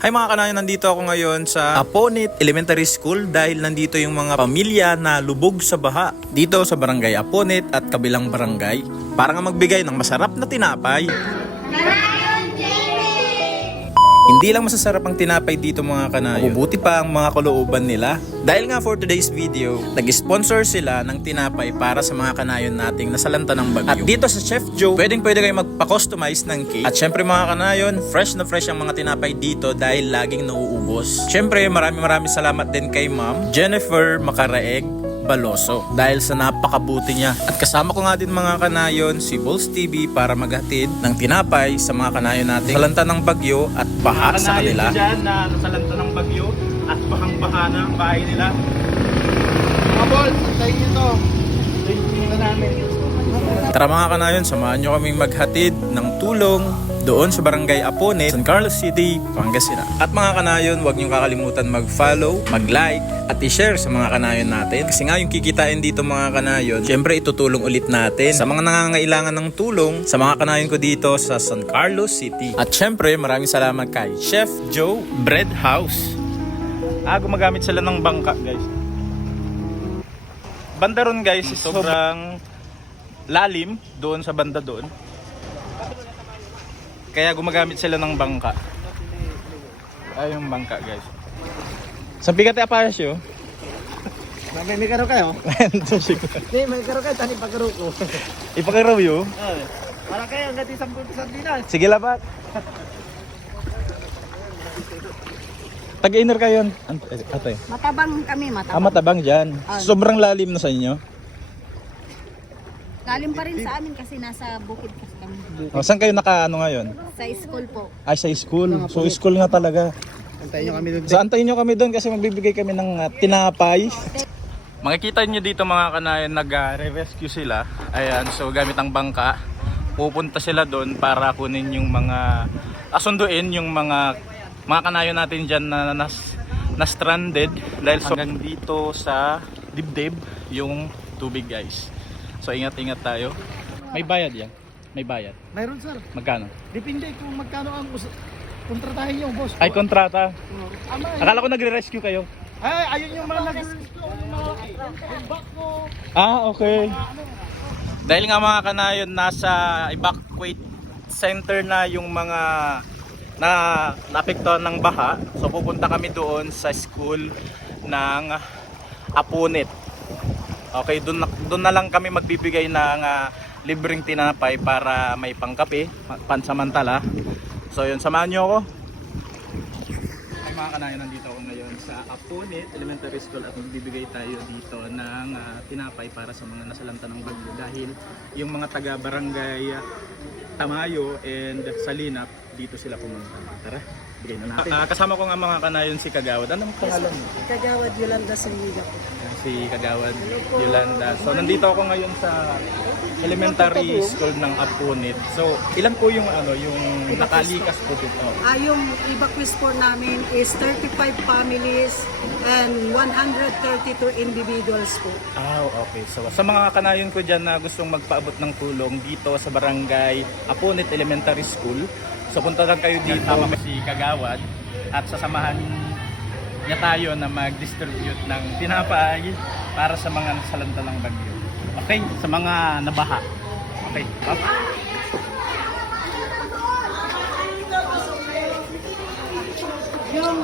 Hi mga kanayon, nandito ako ngayon sa Aponit Elementary School dahil nandito yung mga pamilya na lubog sa baha dito sa barangay Aponit at kabilang barangay para nga magbigay ng masarap na tinapay. Hindi lang masasarap ang tinapay dito mga kanayon, mabubuti pa ang mga kalooban nila. Dahil nga for today's video, nag-sponsor sila ng tinapay para sa mga kanayon nating nasalanta ng bagyo. At dito sa Chef Joe, pwede kayo magpa-customize ng cake. At syempre mga kanayon, fresh na fresh ang mga tinapay dito dahil laging nauubos. Syempre maraming salamat din kay Ma'am Jennifer Macaraeg Baloso dahil sa napakabuti niya. At kasama ko nga din mga kanayon si Bulls TV para maghatid ng tinapay sa mga kanayon natin nasalanta ng bagyo at baha sa kanila. Dyan na nasalanta ng bagyo at bahang-baha na ang bahay nila. Mga Bulls, tayo nyo to namin. Tara mga kanayon, samahan nyo kaming maghatid ng tulong doon sa barangay Aponit, San Carlos City, Pangasinan. At mga kanayon, huwag nyo kakalimutan mag-follow, mag-like, at i-share sa mga kanayon natin. Kasi nga yung kikitain dito mga kanayon, syempre itutulong ulit natin sa mga nangangailangan ng tulong sa mga kanayon ko dito sa San Carlos City. At syempre, maraming salamat kay Chef Joe Bread House. Gumagamit sila ng bangka guys. Banda ron guys, sobrang lalim doon sa banda doon. Kaya gumagamit sila ng bangka. Ay yung bangka guys. Sa bigat ay apayas yun. May karo kayo? Hindi, may karo kayo, tani pagkaro ko. Ipakaraw yun. Para kayo, hanggang isang punto sa dinas. Sige labat. Tag-inner kayo. Ate. Matabang kami, matabang. Matabang dyan. Sobrang lalim na sa inyo. Lalim pa rin sa amin kasi nasa bukid kasi kami. Saan kayo naka-ano ngayon? Sa school po. Ay, sa school. So, school nga talaga. Antayin nyo kami doon. So, antayin nyo kami doon kasi magbibigay kami ng tinapay. Makikita nyo dito mga kanayon, nag-rescue sila. Ayan, so gamit ang bangka. Pupunta sila doon para kunin yung mga, asunduin yung mga kanayon natin dyan na stranded. Dahil so, hanggang dito sa dibdib yung tubig guys. So, ingat-ingat tayo. May bayad yan. May bayad. Mayroon sir. Magkano? Depende kung magkano ang kontratahin nyo, boss. Ay, kontrata. Akala ko nagre-rescue kayo. Ay, ayun yung mga Okay. Dahil nga mga kanayon, nasa evacuate center na yung mga naapektuhan ng baha. So pupunta kami doon sa school ng Aponit. Okay, doon na lang kami magbibigay ng libreng tinapay para may pangkape, pansamantala. So yun, samahan nyo ako. Ay mga kanayon, nandito ako ngayon sa Aponit Elementary School at magbibigay tayo dito ng tinapay para sa mga nasalanta ng bagyo dahil yung mga taga-barangay Tamayo and Salinap dito sila pumunta. Tara, bigay na natin. Kasama ko nga mga kanayon si Kagawad. Anong pangalan mo? Kagawad Yolanda Sangiga. Si Kagawad Yolanda. So nandito ako ngayon sa elementary school ng Aponit. So ilan po yung yung nakalikas po dito? Yung evacuees po namin is 35 families and 132 individuals po. Okay. So sa mga kanayon ko dyan na gustong magpaabot ng tulong dito sa barangay Aponit Elementary School, so punta lang kayo dito. Tama si Kagawad at sasamahan niya tayo na mag-distribute ng tinapay para sa mga nasalanta ng bagyo. Okay? Sa mga nabaha. Okay. Yung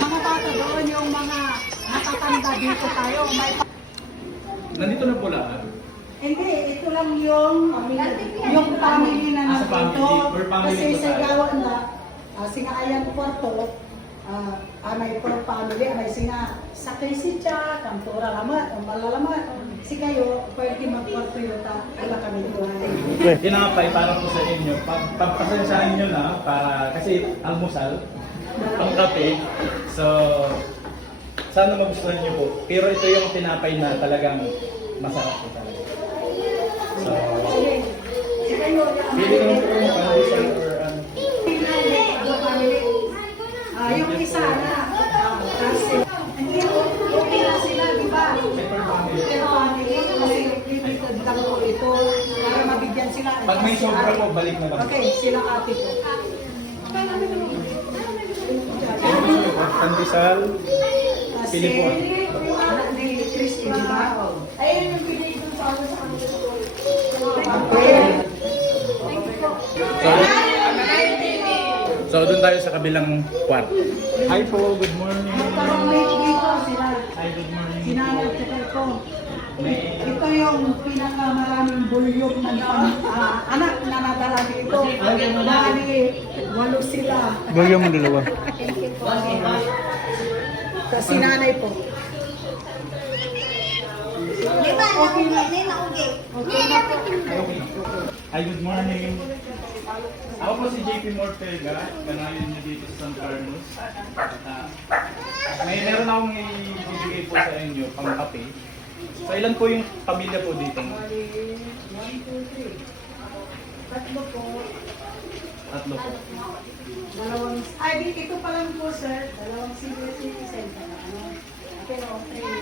mga bata doon, yung mga natatanda dito tayo. Nandito na pula. Hindi, ito lang yung family na nandito. Kasi sa gawa na, sinaayan kwarto, anay per family, anay singa sakay si Cha, kantura lamat, ang malalamat. Si kayo, pwede magkwarto yun, ala kami doon. Tinapay para po sa inyo. Pagpasensyahan nyo na para kasi almusal, pangkape. So sana magustuhan nyo po. Pero ito yung tinapay na talagang masarap po talaga. So pili naman po yung almusal or ano. Yung isa na, kasi okay na sila, di ba? Pero family, kasi limited lang po ito, para mabigyan sila. Pag may sobra po, balik na lang. Okay, sila ate po. Rizal. Pili po. Anak ni Christy, di ba? Ayun yung pinay dun sa sa kanila. So, doon tayo sa kabilang kwarto. Hi po, good morning. Parang may dito sila. Hi, good morning. Sinanay at saka ito. Ito yung pinakamaraming bulyog ng anak na nadala dito. Bali, 8 sila. Bagyo mo dalawa. Kasi nanay po. Di ba? Naugi. Naugi. Nilapit yung Hi, good morning. Ako po si JP Mortega, kanayon niyo dito sa San Carlos. Meron akong ibibigay po sa inyo, pang kape. So ilan po yung pamilya po dito? 1, 2, 3. Tatlo po. Tatlo po. Dalawang, ay, ito pa lang po, sir. Dalawang senior citizen. Pero,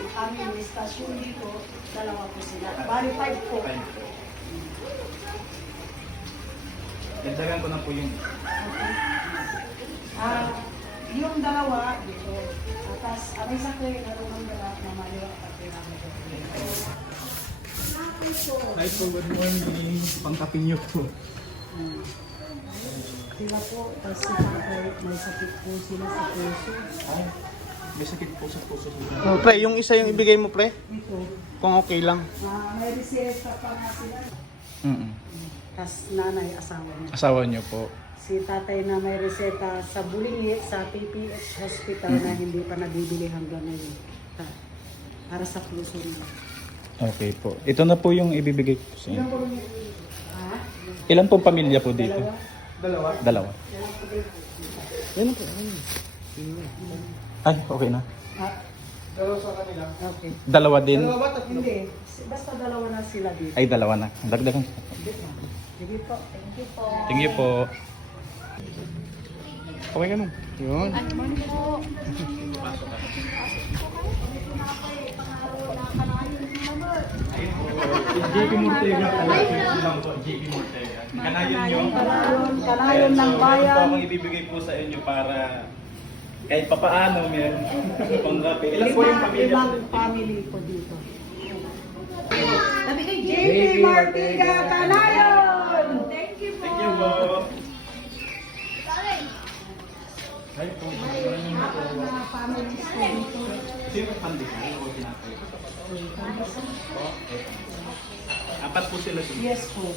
kami may stasyon dito, dalawa po sila. Bali, 5 po. Fine po. Dagdagan ko na po yung Yung dalawa, dito. Tapos, ang isa ko yung dalawang dalawa na maliwa at pinamit. Hi po, good morning. Pangkape niyo po. Sila po, tapos si tatay, may sakit po sila sa puso. Ay, may sakit po sa puso po. Oh, pre, yung isa yung ibigay mo, pre. Ito, Kung okay lang. may reseta pa nga sila. Tapos nanay, asawa niya. Asawa niyo po. Si tatay na may reseta sa Bulingi, sa PPH Hospital na hindi pa nabibili hanggang ngayon. Para sa puso nila. Okay po. Ito na po yung ibibigay ko sa inyo. Ha? Ilan pong pamilya po dito? Dalawa? Dalawa. Yan po. Ay, okay na. Ah, Dalawa sa kanila. okay. Dalawa din. Dalawa ba? Tatlo. Hindi. Basta dalawa na sila dito. Ay, dalawa na. Dagdagan. Sige po. Thank you po. Thank you po. Okay ka nun. Yun. JP Mortega. Lang po, JP Mortega. Kanayon nyo. Kanayon ng So, bayan. ito po akong ibibigay po sa inyo para kahit papaano meron pang kape. Ilan po yung pamilya po? Limang family po dito. JP Martiga Kanayon! Thank you po. Thank you po. Hi po. Apat na families po dito. Sino ang pandi? Apat po sila dito. Yes po.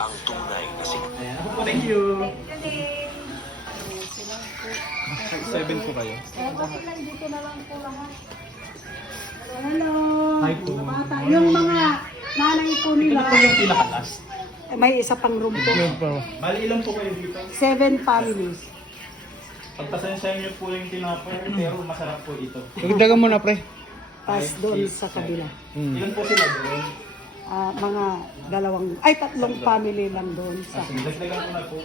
Ayan. Ako po, thank you. 7 po kayo. Okay lang, dito na lang po lahat. Hello. Hi po. Bata. Yung mga nanay po Ito nila, na po yung pinakalas. may isa pang room po. Bali, ilan po kayo dito? 7 families. Pagpasensyahan niyo po yung tinapay, pero masarap po ito. Dagdagan mo na, pre. Tapos doon sa kabila. Ilan po sila doon? Mga tatlong family lang doon sa. Dagdagan ko na po.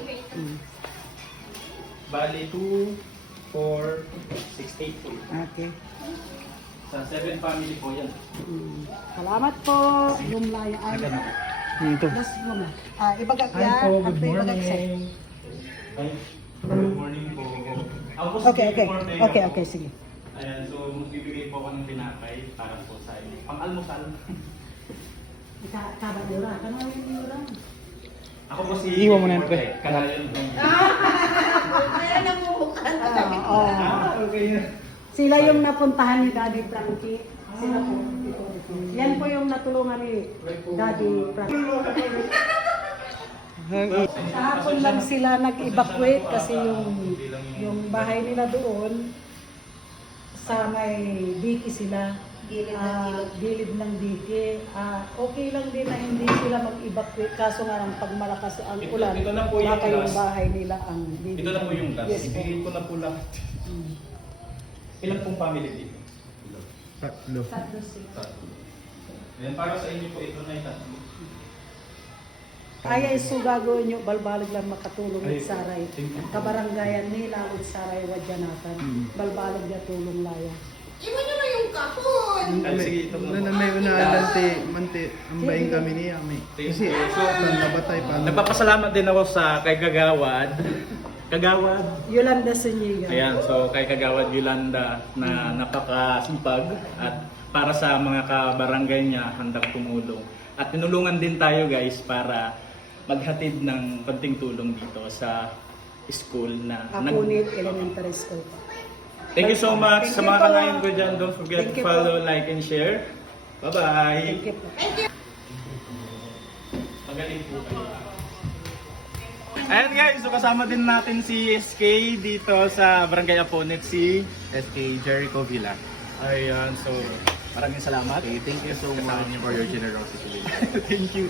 Bali, 2, 4, 6, 8 po. Okay. Sa 7 family po yan. Salamat po. Lumlaya. Ito. Plus luma. Ibagak Hi yan. po, At good ibagak set. morning. Hi, good morning po. Ako po si Okay, JP okay. Mortega Okay, po. okay, sige. Ayan, so magbibigay po ako ng tinapay para po sa inyo. Pang-almusal. Kabadura. Kanayon yura. Ako po si Iwan mo na yan, pre. Kanayon po. Okay. Sila yung napuntahan ni Daddy Frankie. Sila po. Yan po yung natulungan ni Daddy Frankie. Kahapon lang sila nag-evacuate kasi yung bahay nila doon sa may diki sila. Gilid ng diki. Okay lang din na hindi sila mag-evacuate kaso nga ng pagmalakas ang ulan. Ito na po yung baka yung last. bahay nila ang diki. Ito na po yung last. Yes po. Ibigay ko na po lahat. Ilan pong family dito? Tatlo. Tatlo sila. Tatlo. Ayan, para sa inyo po ito na itatlo. Kaya iso gagawin nyo, balbalig lang makatulong Ay, ni Saray. thank you. Kabaranggayan nila ang Saray Wadyanatan. Balbalig na tulong laya. Ay, sige, ito po. May unaalan si Mante, ang bayang kami niya. Kasi, saan nabatay pa. Nagpapasalamat din ako sa kay Gagawad Kagawad. Yolanda Zuniga. Ayan, so kay Kagawad Yolanda na napakasipag at para sa mga kabarangay niya handang tumulong. At tinulungan din tayo guys para maghatid ng konting tulong dito sa school na Apunit Elementary School. Thank you so much Thank sa you mga po. kanayon ko dyan. Don't forget Thank to you follow, like, and share. Bye-bye! Thank you po. Magaling po kayo. Ayan guys, so kasama din natin si SK dito sa Barangay Apunit, si SK Jericho Villa. Ayan, so maraming salamat. Okay, thank you so much for your generosity. Thank you.